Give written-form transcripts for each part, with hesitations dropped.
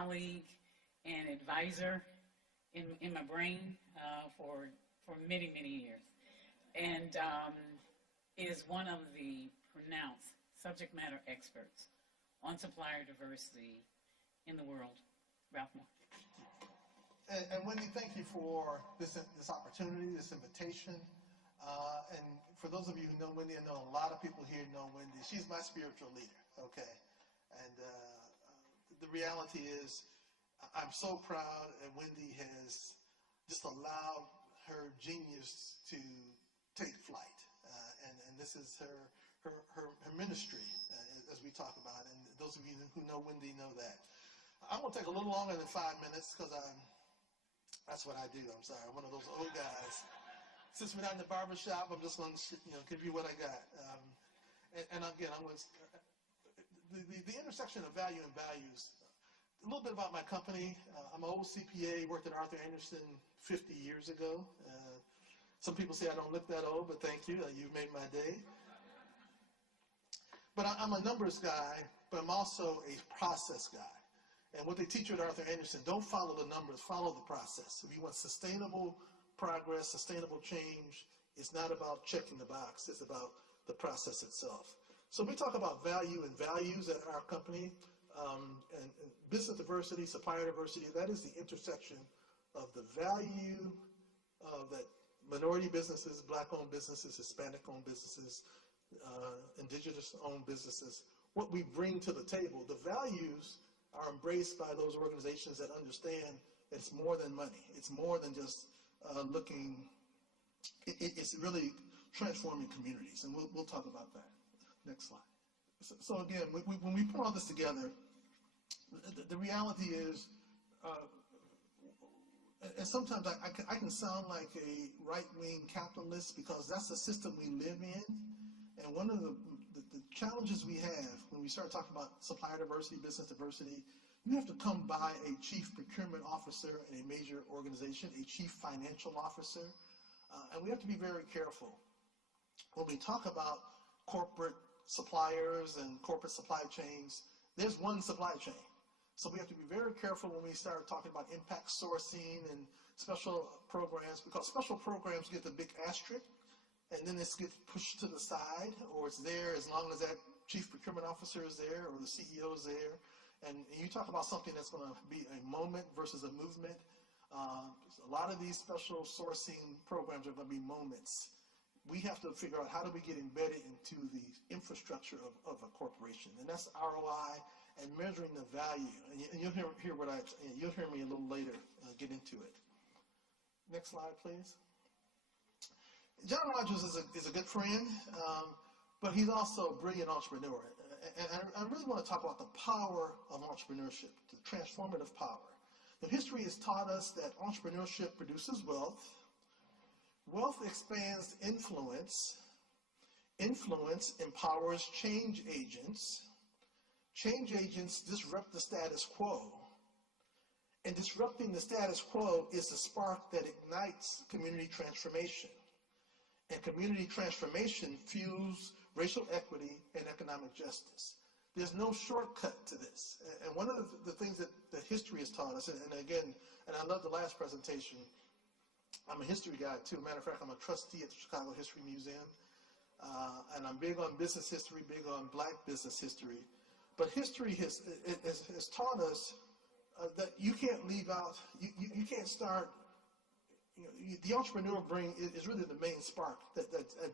colleague and advisor in my brain for many, many years, and is one of the pronounced subject matter experts on supplier diversity in the world. Ralph Moore. And Wendy, thank you for this opportunity, this invitation. And for those of you who know Wendy, I know a lot of people here know Wendy. She's my spiritual leader, okay? And the reality is, I'm so proud that Wendy has just allowed her genius to take flight. And this is her ministry, as we talk about. And those of you who know Wendy know that. I'm going to take a little longer than 5 minutes because that's what I do. I'm sorry. I'm one of those old guys. Since we're not in the barber shop, I'm just going to give you what I got. And again, the intersection of value and values. A little bit about my company. I'm an old CPA, worked at Arthur Andersen 50 years ago. Some people say I don't look that old, but thank you. You've made my day. But I'm a numbers guy, but I'm also a process guy. And what they teach you at Arthur Andersen, don't follow the numbers, follow the process. If you want sustainable progress, sustainable change, it's not about checking the box, it's about the process itself. So we talk about value and values at our company, and business diversity, supplier diversity, that is the intersection of the value that minority businesses, black-owned businesses, Hispanic-owned businesses, indigenous-owned businesses, what we bring to the table. The values are embraced by those organizations that understand that it's more than money. It's more than just it's really transforming communities, and we'll talk about that. Next slide. So again, when we put all this together, the reality is, and sometimes I can sound like a right-wing capitalist because that's the system we live in, and one of the challenges we have when we start talking about supplier diversity, business diversity, you have to come by a chief procurement officer in a major organization, a chief financial officer, and we have to be very careful. When we talk about corporate suppliers and corporate supply chains, there's one supply chain. So we have to be very careful when we start talking about impact sourcing and special programs, because special programs get the big asterisk, and then it gets pushed to the side, or it's there as long as that chief procurement officer is there or the CEO is there. And you talk about something that's going to be a moment versus a movement. A lot of these special sourcing programs are going to be moments. We have to figure out how do we get embedded into the infrastructure of a corporation, and that's ROI and measuring the value. And you'll hear you'll hear me a little later get into it. Next slide, please. John Rogers is a good friend, but he's also a brilliant entrepreneur. And I really want to talk about the power of entrepreneurship, the transformative power. The history has taught us that entrepreneurship produces wealth. Wealth expands influence. Influence empowers change agents. Change agents disrupt the status quo. And disrupting the status quo is the spark that ignites community transformation. And community transformation fuels racial equity and economic justice. There's no shortcut to this. And one of the things that history has taught us, and again, and I love the last presentation, I'm a history guy too. Matter of fact, I'm a trustee at the Chicago History Museum. And I'm big on business history, big on black business history. But history has taught us that you can't leave out, you can't start, the entrepreneur brain is really the main spark that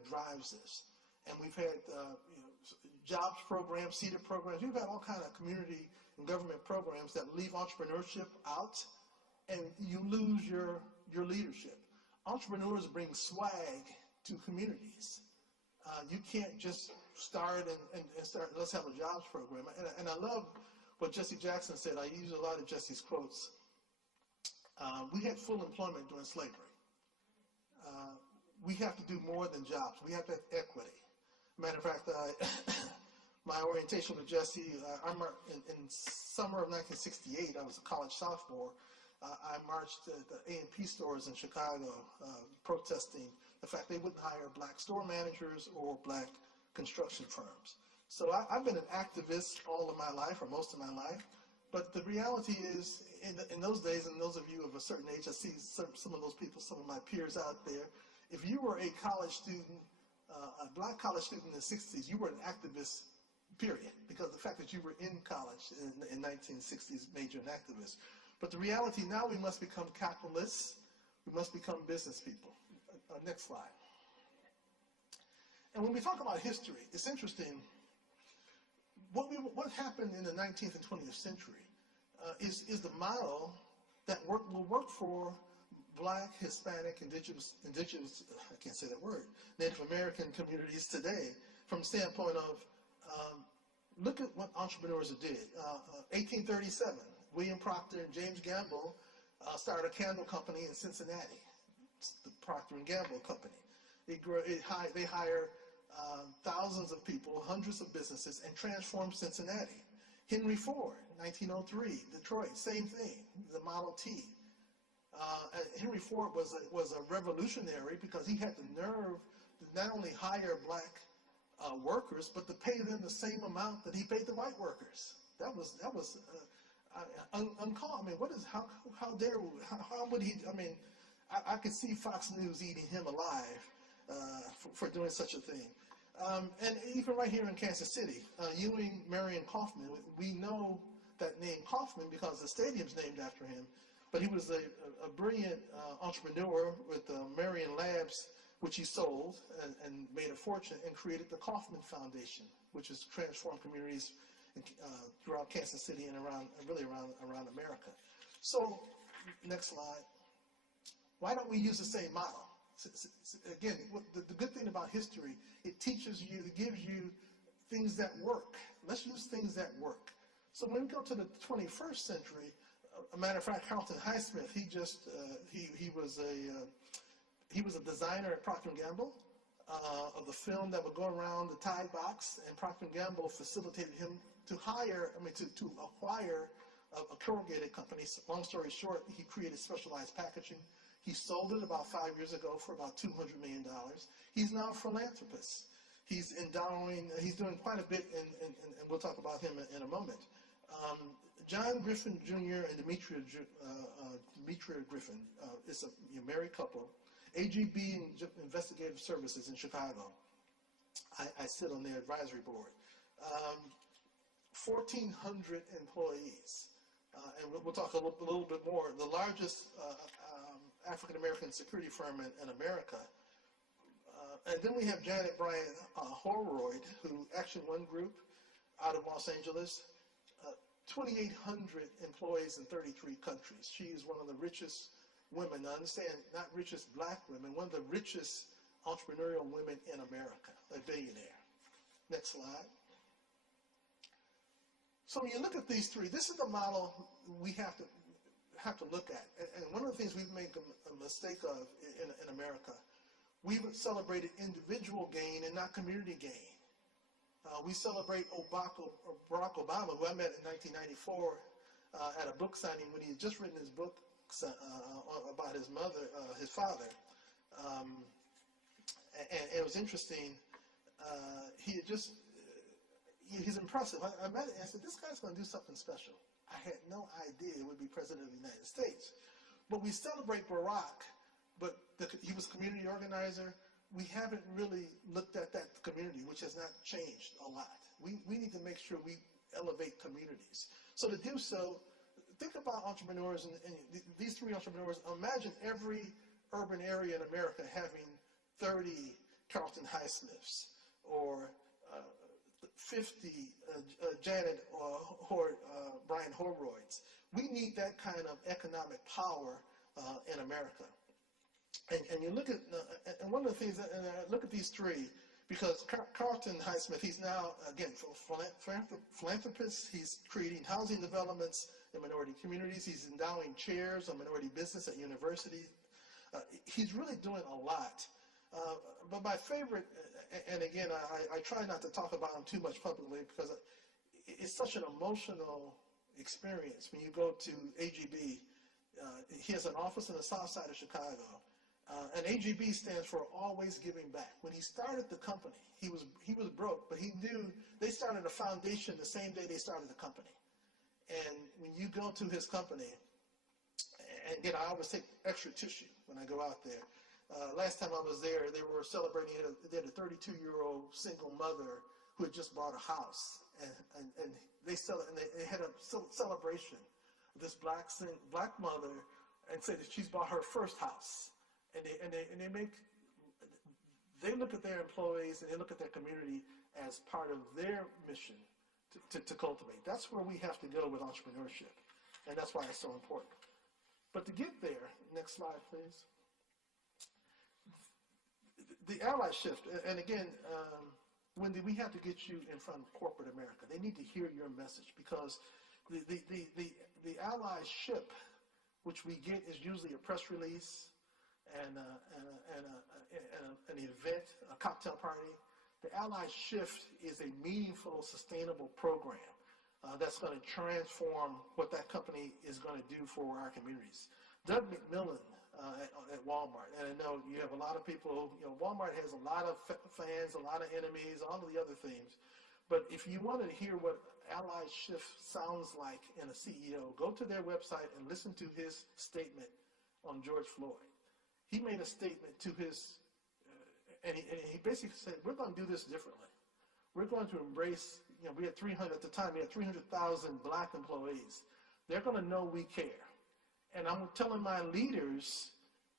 drives this. And we've had jobs programs, seeded programs. We've had all kinds of community and government programs that leave entrepreneurship out, and you lose your leadership. Entrepreneurs bring swag to communities. You can't just start and start, let's have a jobs program. And I love what Jesse Jackson said. I use a lot of Jesse's quotes. We had full employment during slavery. We have to do more than jobs. We have to have equity. Matter of fact, my orientation with Jesse, in summer of 1968, I was a college sophomore. I marched at the A&P stores in Chicago protesting the fact they wouldn't hire black store managers or black construction firms. So I've been an activist all of my life, or most of my life, But the reality is, in those days, and those of you of a certain age, I see some of those people, some of my peers out there, if you were a college student, a black college student in the 60s, you were an activist, period, because the fact that you were in college in 1960s made you an activist. But the reality now, we must become capitalists, we must become business people. Next slide. And when we talk about history, it's interesting. What happened in the 19th and 20th century is the model that will work for Black, Hispanic, indigenous, I can't say that word, Native American communities today, from the standpoint of, look at what entrepreneurs did. 1837, William Procter and James Gamble started a candle company in Cincinnati, the Procter & Gamble Company. They hire thousands of people, hundreds of businesses, and transform Cincinnati. Henry Ford, 1903, Detroit, same thing, the Model T. Henry Ford was a revolutionary because he had the nerve to not only hire black workers, but to pay them the same amount that he paid the white workers. That was uncalled. I mean, how would he? I mean, I could see Fox News eating him alive for doing such a thing. And even right here in Kansas City, Ewing Marion Kauffman, we know that name Kauffman because the stadium's named after him, but he was a brilliant entrepreneur with Marion Labs, which he sold and made a fortune, and created the Kauffman Foundation, which has transformed communities throughout Kansas City and around America. So, next slide. Why don't we use the same model? Again, the good thing about history, it teaches you, it gives you things that work. Let's use things that work. So when we go to the 21st century, a matter of fact, Carlton Highsmith, he was a designer at Procter & Gamble of the film that would go around the Tide box, and Procter & Gamble facilitated him to acquire a corrugated company. So long story short, he created specialized packaging. He sold it about 5 years ago for about $200 million. He's now a philanthropist. He's doing quite a bit, and we'll talk about him in a moment. John Griffin Jr. and Demetria Griffin is a married couple. AGB Investigative Services in Chicago. I sit on their advisory board. 1,400 employees. And we'll talk a little bit more. The largest African-American security firm in America. And then we have Janet Bryan Holroyd, who Action One Group out of Los Angeles, 2,800 employees in 33 countries. She is one of the richest women, I understand, not richest black women, one of the richest entrepreneurial women in America, a billionaire. Next slide. So when you look at these three, this is the model we have to look at. And one of the things we've made a mistake of in America, we've celebrated individual gain and not community gain. We celebrate Barack Obama, who I met in 1994 at a book signing when he had just written his book about his father. And it was interesting. He's impressive. I met him and I said, this guy's going to do something special. I had no idea it would be President of the United States. But we celebrate Barack, but he was a community organizer. We haven't really looked at that community, which has not changed a lot. We need to make sure we elevate communities. So to do so, think about entrepreneurs, and these three entrepreneurs. Imagine every urban area in America having 30 Carlton Highsmiths or 50 Janet or Brian Holroyds. We need that kind of economic power in America. And you look at, and one of the things, and I look at these three, because Carlton Highsmith, he's now, again, philanthropist. He's creating housing developments in minority communities. He's endowing chairs on minority business at universities. He's really doing a lot. But my favorite, and again, I try not to talk about him too much publicly because it's such an emotional experience when you go to AGB. He has an office in the south side of Chicago. And AGB stands for Always Giving Back. When he started the company, he was broke, but he knew they started a foundation the same day they started the company. And when you go to his company, and again, I always take extra tissue when I go out there. Last time I was there, they were celebrating, they had a 32-year-old single mother who had just bought a house. And they had a celebration of this black mother, and said that she's bought her first house. And they look at their employees and they look at their community as part of their mission to cultivate. That's where we have to go with entrepreneurship. And that's why it's so important. But to get there, next slide, please. The AllySHIFT, and again, Wendy, we have to get you in front of corporate America. They need to hear your message, because the AllySHIFT, which we get, is usually a press release and an event, a cocktail party. The AllySHIFT is a meaningful, sustainable program that's going to transform what that company is going to do for our communities. Doug McMillan at Walmart, and I know you have a lot of people, Walmart has a lot of fans, a lot of enemies, all of the other things. But if you want to hear what AllySHIFT sounds like in a CEO, go to their website and listen to his statement on George Floyd. He made a statement to his, and he basically said, we're going to do this differently. We're going to embrace, we had 300, at the time, we had 300,000 black employees. They're going to know we care. And I'm telling my leaders,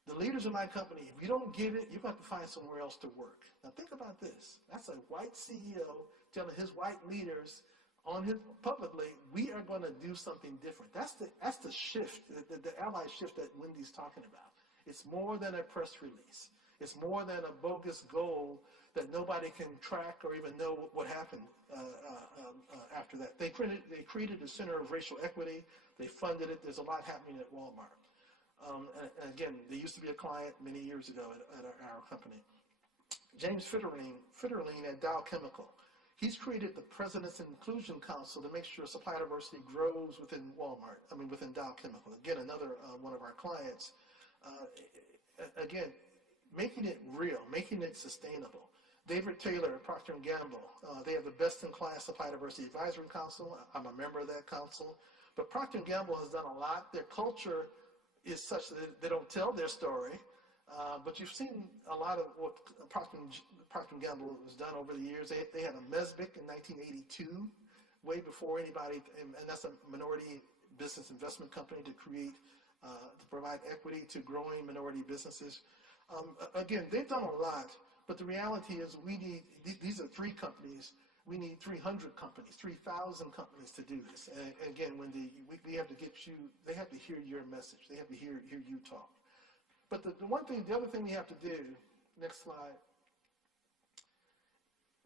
the leaders of my company, if you don't get it, you're going to have to find somewhere else to work. Now think about this. That's a white CEO telling his white leaders publicly, we are going to do something different. That's the shift, the AllySHIFT that Wendy's talking about. It's more than a press release. It's more than a bogus goal that nobody can track or even know what happened after that. They created the Center of Racial Equity. They funded it. There's a lot happening at Walmart. And again, they used to be a client many years ago at our company. James Fitterling at Dow Chemical. He's created the President's Inclusion Council to make sure supply diversity grows within within Dow Chemical. Again, another one of our clients. Again, making it real, making it sustainable. David Taylor at Procter & Gamble, they have the best-in-class Supply Diversity Advisory Council. I'm a member of that council. But Procter & Gamble has done a lot. Their culture is such that they don't tell their story. But you've seen a lot of what Procter & Gamble has done over the years. They had a MESBIC in 1982, way before anybody, and that's a minority business investment company to provide equity to growing minority businesses. Again, they've done a lot, but the reality is these are 3 companies. We need 300 companies, 3,000 companies to do this. And again, we have to they have to hear your message. They have to hear you talk. But the other thing we have to do, next slide.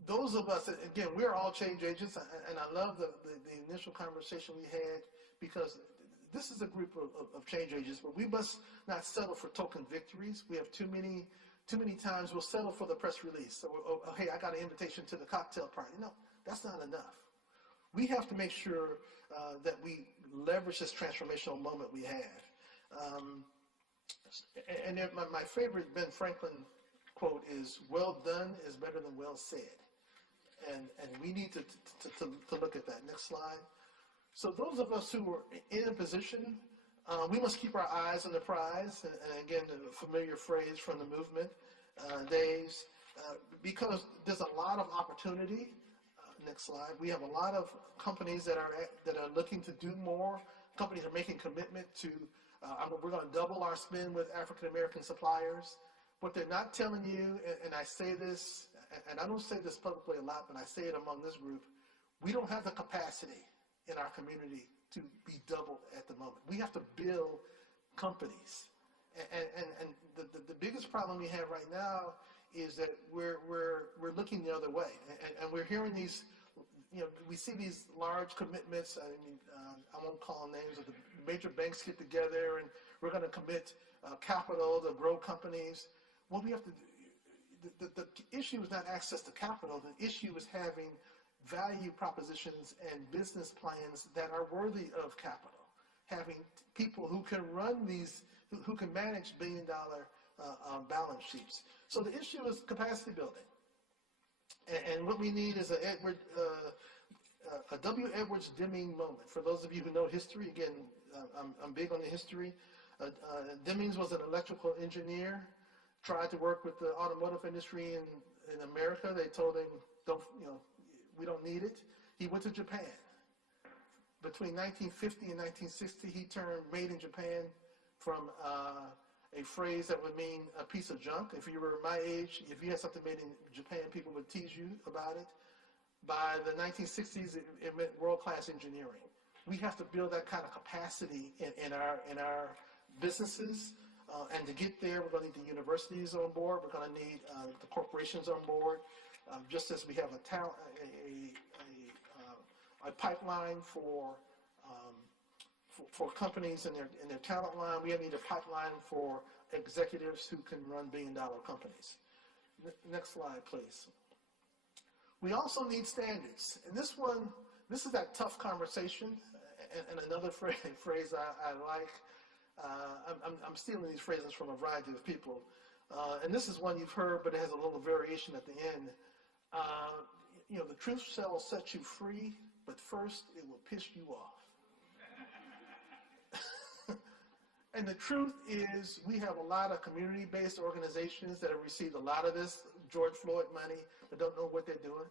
Those of us, again, we're all change agents, and I love the initial conversation we had, because this is a group of change agents, but we must not settle for token victories. We have too many times we'll settle for the press release. So, hey, I got an invitation to the cocktail party. No, that's not enough. We have to make sure that we leverage this transformational moment we have. And my favorite Ben Franklin quote is, well done is better than well said. And we need to look at that. Next slide. So those of us who are in a position, we must keep our eyes on the prize. And again, the familiar phrase from the movement days, because there's a lot of opportunity. Next slide. We have a lot of companies that are looking to do more. Companies are making commitment to, we're going to double our spend with African American suppliers. What they're not telling you, and I say this, and I don't say this publicly a lot, but I say it among this group, we don't have the capacity in our community to be doubled at the moment. We have to build companies. And the biggest problem we have right now is that we're looking the other way. And we're hearing these, we see these large commitments. I mean, I won't call names of the major banks get together and we're going to commit capital to grow companies. What we have to do, the issue is not access to capital. The issue is having value propositions and business plans that are worthy of capital. Having people who can run these, who can manage billion-dollar balance sheets. So the issue is capacity building. And what we need is a W. Edwards Deming moment. For those of you who know history, again, I'm big on the history. Demings was an electrical engineer, tried to work with the automotive industry in America. They told him, we don't need it. He went to Japan. Between 1950 and 1960, he turned made in Japan from a phrase that would mean a piece of junk. If you were my age, if you had something made in Japan, people would tease you about it. By the 1960s, it meant world-class engineering. We have to build that kind of capacity in our businesses. And to get there, we're going to need the universities on board. We're going to need the corporations on board. Just as we have a pipeline for companies in their talent line, we need a pipeline for executives who can run billion-dollar companies. Next slide, please. We also need standards. And this is that tough conversation. And another phrase I like, I'm stealing these phrases from a variety of people. And this is one you've heard, but it has a little variation at the end. The truth shall set you free, but first it will piss you off. And the truth is, we have a lot of community-based organizations that have received a lot of this George Floyd money that don't know what they're doing.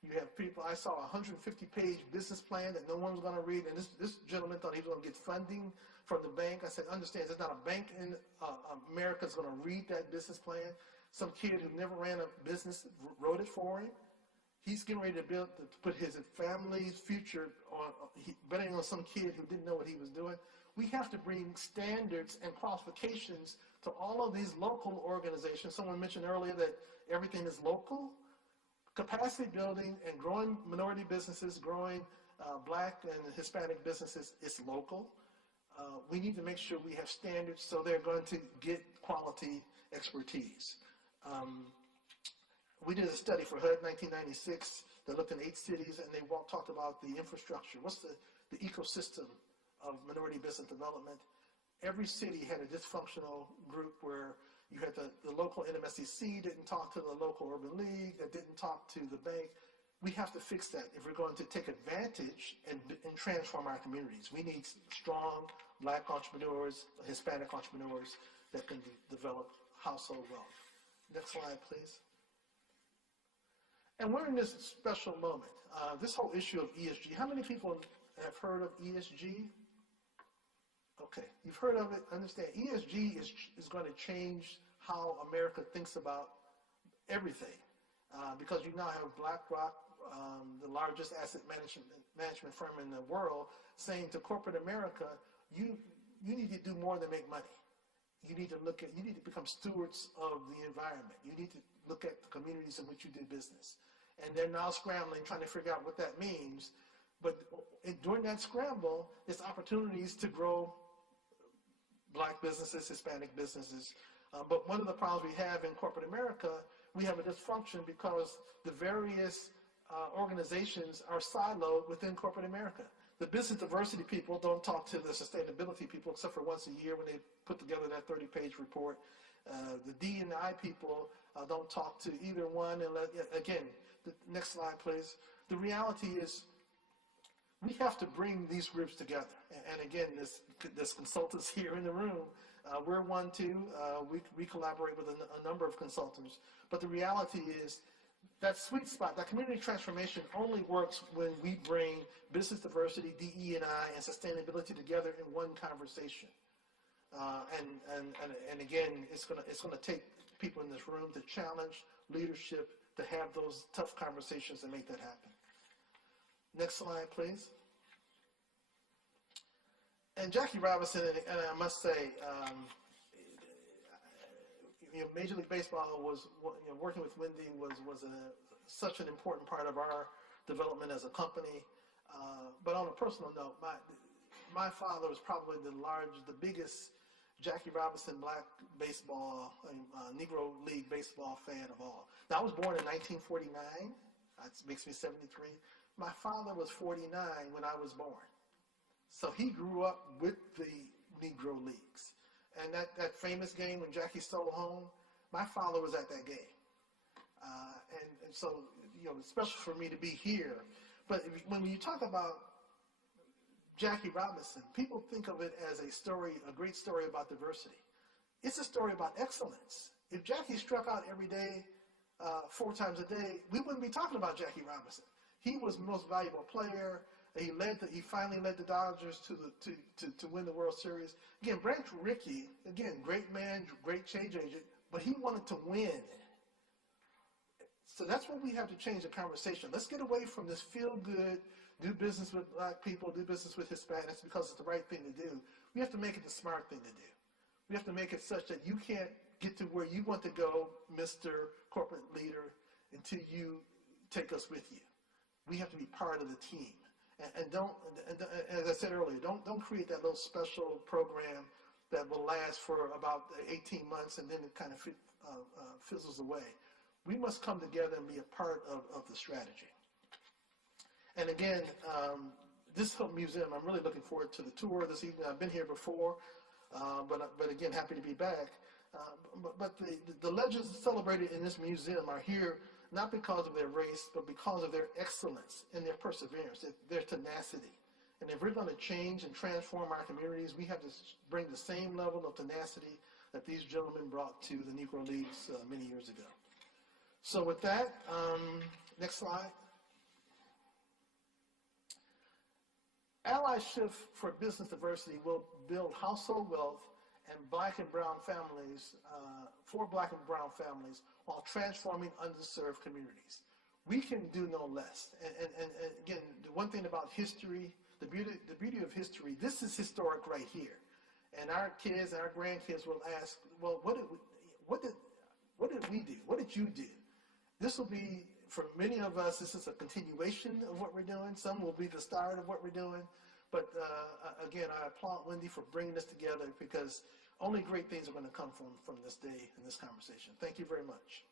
You have people, I saw a 150-page business plan that no one was going to read, and this gentleman thought he was going to get funding from the bank. I said, understand, there's not a bank in America that's going to read that business plan. Some kid who never ran a business wrote it for him. He's getting ready to put his family's future betting on some kid who didn't know what he was doing. We have to bring standards and qualifications to all of these local organizations. Someone mentioned earlier that everything is local. Capacity building and growing minority businesses, growing Black and Hispanic businesses is local. We need to make sure we have standards so they're going to get quality expertise. We did a study for HUD 1996 that looked in 8 cities, and they talked about the infrastructure. What's the ecosystem of minority business development? Every city had a dysfunctional group where you had the local NMSDC didn't talk to the local urban league, that didn't talk to the bank. We have to fix that if we're going to take advantage and transform our communities. We need strong Black entrepreneurs, Hispanic entrepreneurs that can develop household wealth. Next slide, please. And we're in this special moment. This whole issue of ESG. How many people have heard of ESG? Okay, you've heard of it. Understand, ESG is going to change how America thinks about everything, because you now have BlackRock, the largest asset management firm in the world, saying to corporate America, you need to do more than make money. You need to become stewards of the environment. You need to look at the communities in which you do business. And they're now scrambling, trying to figure out what that means. But during that scramble, there's opportunities to grow Black businesses, Hispanic businesses. But one of the problems we have in corporate America, we have a dysfunction because the various organizations are siloed within corporate America. The business diversity people don't talk to the sustainability people except for once a year when they put together that 30-page report. The D&I people don't talk to either one. Again, the next slide, please. The reality is we have to bring these groups together. And again, there's consultants here in the room. We're one too. We collaborate with a number of consultants. But the reality is that sweet spot, that community transformation only works when we bring business diversity, DE&I, and sustainability together in one conversation. And again, it's gonna take people in this room to challenge leadership to have those tough conversations and make that happen. Next slide, please. And Jackie Robinson, and I must say, Major League Baseball was, working with Wendy was such an important part of our development as a company. But on a personal note, my father was probably the biggest Jackie Robinson Black baseball, Negro League baseball fan of all. Now, I was born in 1949. That makes me 73. My father was 49 when I was born. So he grew up with the Negro Leagues. And that famous game when Jackie stole home, my father was at that game. And so, it's special for me to be here. But when you talk about Jackie Robinson, people think of it as a story, a great story about diversity. It's a story about excellence. If Jackie struck out every day, 4 times a day, we wouldn't be talking about Jackie Robinson. He was the most valuable player. He finally led the Dodgers to win the World Series. Again, Branch Rickey, again, great man, great change agent, but he wanted to win. So that's what we have to change the conversation. Let's get away from this feel-good, do business with black people, do business with Hispanics because it's the right thing to do. We have to make it the smart thing to do. We have to make it such that you can't get to where you want to go, Mr. Corporate Leader, until you take us with you. We have to be part of the team. And don't, as I said earlier, don't create that little special program that will last for about 18 months and then it kind of fizzles away. We must come together and be a part of the strategy. And again, this museum, I'm really looking forward to the tour this evening. I've been here before, but again, happy to be back. But the legends celebrated in this museum are here not because of their race, but because of their excellence and their perseverance, their tenacity. And if we're going to change and transform our communities, we have to bring the same level of tenacity that these gentlemen brought to the Negro Leagues many years ago. So with that, next slide. AllySHIFT for business diversity will build household wealth and black and brown families, for black and brown families, while transforming underserved communities. We can do no less. And again, the one thing about history, the beauty of history, this is historic right here. And our kids and our grandkids will ask, well, what did we do? What did you do? This will be, for many of us, this is a continuation of what we're doing. Some will be the start of what we're doing. But again, I applaud Wendy for bringing this together because only great things are going to come from this day and this conversation. Thank you very much.